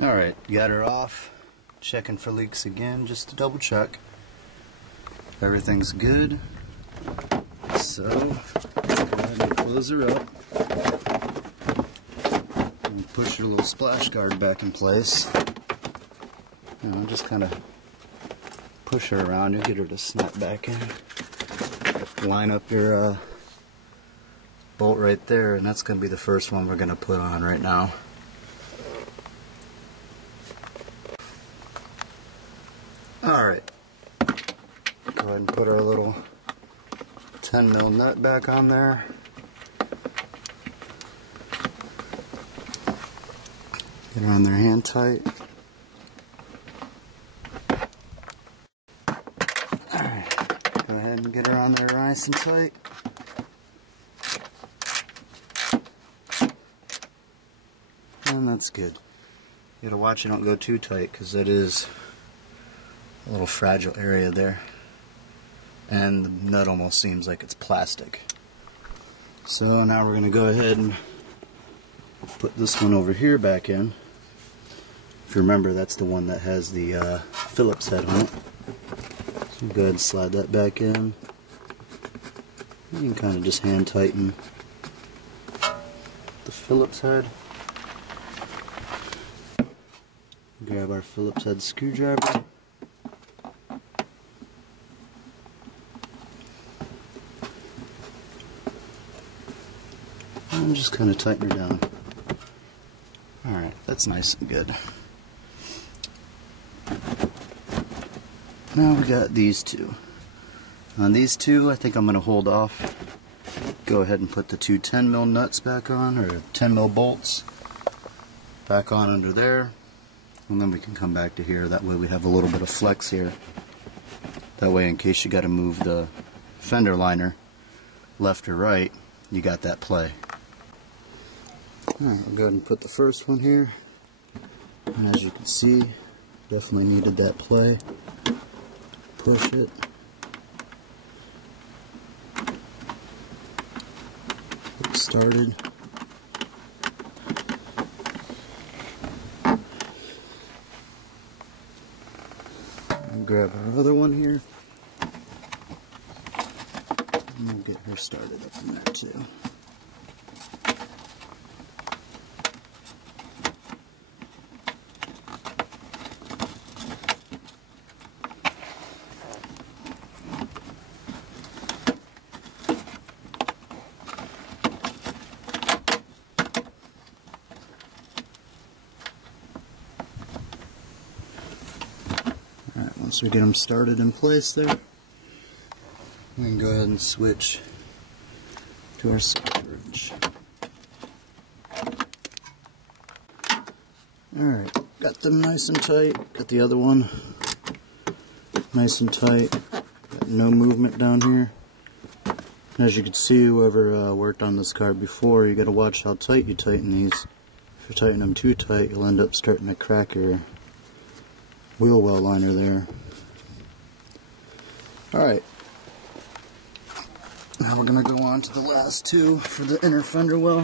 Alright, got her off. Checking for leaks again just to double check. Everything's good. So, go ahead and close her up. And push your little splash guard back in place. Just kind of push her around. You'll get her to snap back in. Line up your bolt right there, and that's going to be the first one we're going to put on right now. Alright, go ahead and put our little 10mm nut back on there. Get her on there hand tight. Alright, go ahead and get her on there nice and tight. And that's good. You gotta watch you don't go too tight, because that is a little fragile area there. And the nut almost seems like it's plastic. So now we're gonna go ahead and put this one over here back in. If you remember, that's the one that has the Phillips head on it. So go ahead and slide that back in. You can kind of just hand tighten the Phillips head. Grab our Phillips head screwdriver. And just kind of tighten her down. Alright, that's nice and good. Now we got these two. On these two, I think I'm going to hold off. Go ahead and put the two 10mm nuts back on, or 10mm bolts back on under there. And then we can come back to here. That way we have a little bit of flex here. That way, in case you got to move the fender liner left or right, you got that play. Alright, we'll go ahead and put the first one here. And as you can see, definitely needed that play. Push it. Get started. And grab our other one here. And we'll get her started up in there too. Alright, once we get them started in place there, we can go ahead and switch to our square wrench. Alright, got them nice and tight. Got the other one nice and tight. Got no movement down here. And as you can see, whoever worked on this car before, you got to watch how tight you tighten these. If you tighten them too tight, you'll end up starting to crack your wheel well liner there. Alright, now we're going to go on to the last two for the inner fender well,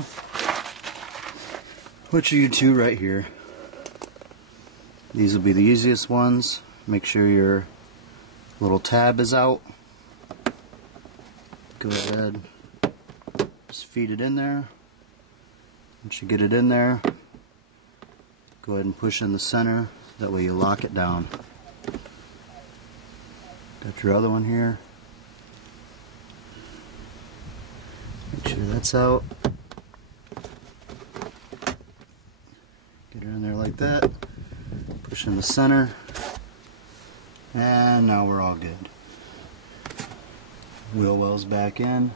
which are you two right here. These will be the easiest ones. Make sure your little tab is out. Go ahead, just feed it in there. Once you get it in there, go ahead and push in the center. That way you lock it down. Got your other one here. Make sure that's out. Get her in there like that. Push in the center. And now we're all good. Wheel wells back in.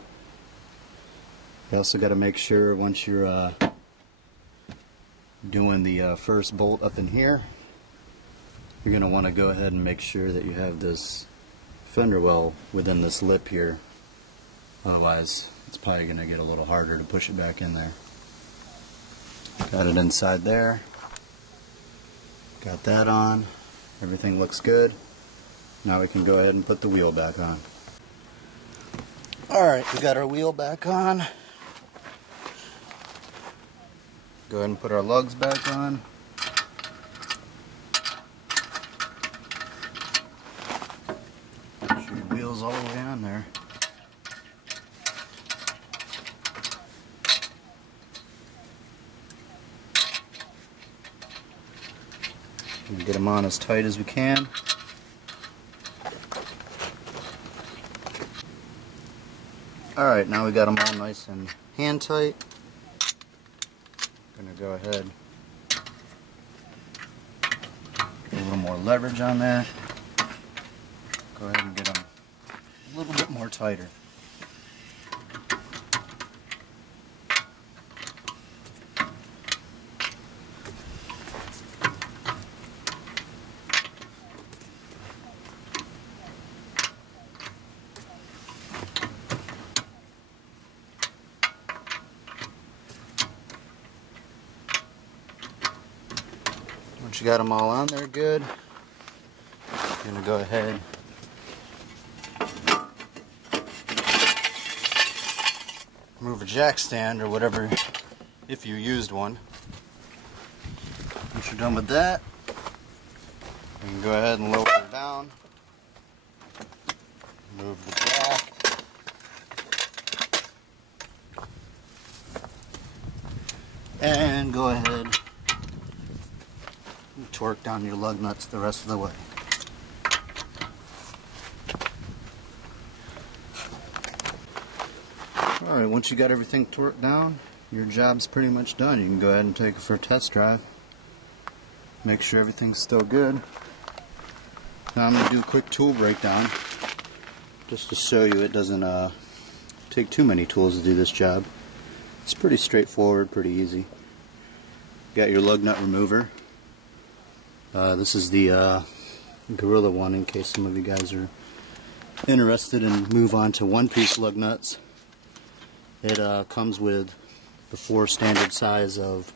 You also got to make sure once you're doing the first bolt up in here, you're going to want to go ahead and make sure that you have this fender well within this lip here. Otherwise, it's probably going to get a little harder to push it back in there. Got it inside there. Got that on. Everything looks good. Now we can go ahead and put the wheel back on. Alright, we got our wheel back on. Go ahead and put our lugs back on. goes all the way on there. We'll get them on as tight as we can. Alright, now we got them all nice and hand tight. I'm going to go ahead, get a little more leverage on there. Go ahead and get them a little bit more tighter. Once you got them all on there good, I'm going to go ahead remove a jack stand or whatever if you used one. Once you're done with that, you can go ahead and lower it down, move the jack, and go ahead and torque down your lug nuts the rest of the way. Alright, once you got everything torqued down, your job's pretty much done. You can go ahead and take it for a test drive. Make sure everything's still good. Now I'm going to do a quick tool breakdown just to show you it doesn't take too many tools to do this job. It's pretty straightforward, pretty easy. Got your lug nut remover. This is the Gorilla one in case some of you guys are interested and move on to one-piece lug nuts. It comes with the 4 standard size of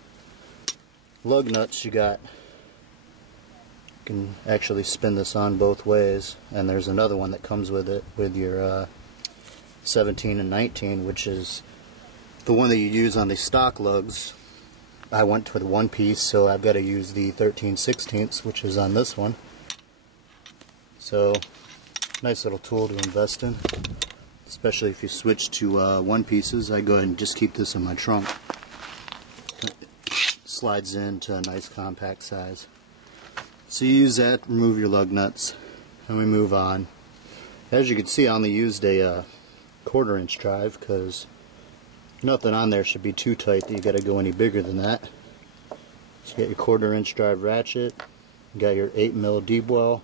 lug nuts. You can actually spin this on both ways, and there's another one that comes with it with your 17 and 19, which is the one that you use on the stock lugs. I went with one piece, so I've got to use the 13/16, which is on this one. So, nice little tool to invest in, especially if you switch to one pieces. I go ahead and just keep this in my trunk. It slides into a nice compact size. So you use that, remove your lug nuts, and we move on. As you can see, I only used a 1/4 inch drive because nothing on there should be too tight that you got to go any bigger than that. So you got your 1/4 inch drive ratchet, you got your 8mm deep well.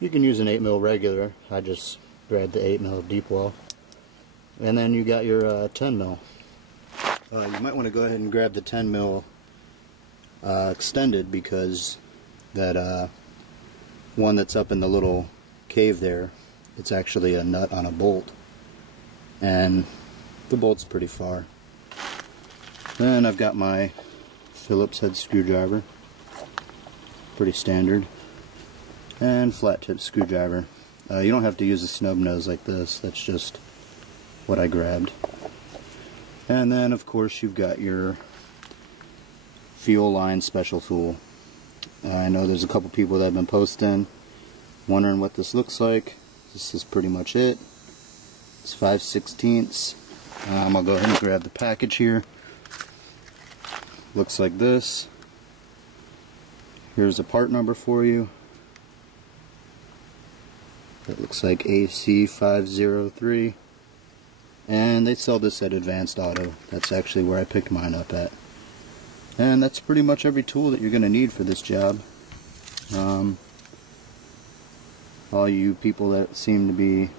You can use an 8mm regular, I just grabbed the 8mm deep well. And then you got your 10mm. You might want to go ahead and grab the 10mm extended, because that one that's up in the little cave there, it's actually a nut on a bolt. And the bolt's pretty far. Then I've got my Phillips head screwdriver, pretty standard, and flat tip screwdriver. You don't have to use a snub nose like this, that's just what I grabbed. And then of course you've got your fuel line special tool. I know there's a couple people that have been posting wondering what this looks like. This is pretty much it. It's 5/16. I'll go ahead and grab the package here. Looks like this. Here's a part number for you. It looks like AC503. And they sell this at Advanced Auto. That's actually where I picked mine up at. And that's pretty much every tool that you're going to need for this job. All you people that seem to be